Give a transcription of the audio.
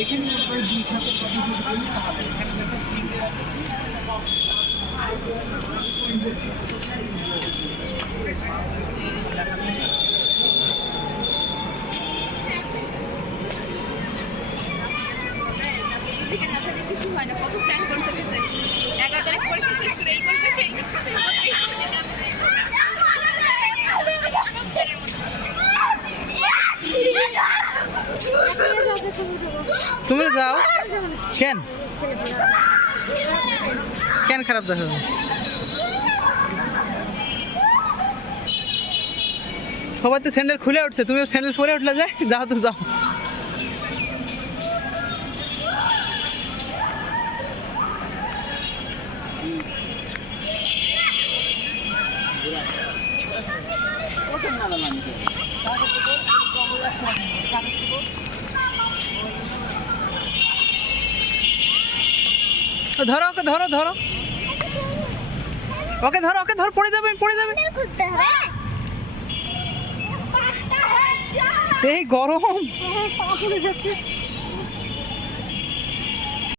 এখানে একবার দুই হাতে কথা বলতে পারলে তাহলে এখানে একটা সিঙ্গে আছে। কিছু হয় না, কত প্ল্যান করতে গেছে 11 তারিখ পরীক্ষা শেষ করে এই করবে সেই তুমি যাও কেন কেন খারাপ দেখো সবাই তো স্যান্ডেল খুলে উঠছে তুমি স্যান্ডেল পরে উঠলে যায় যাও তো যাও ধরো ওকে ধরো ধরো ওকে ধরো পড়ে যাবে সেই গরম পা পড়ে যাচ্ছে।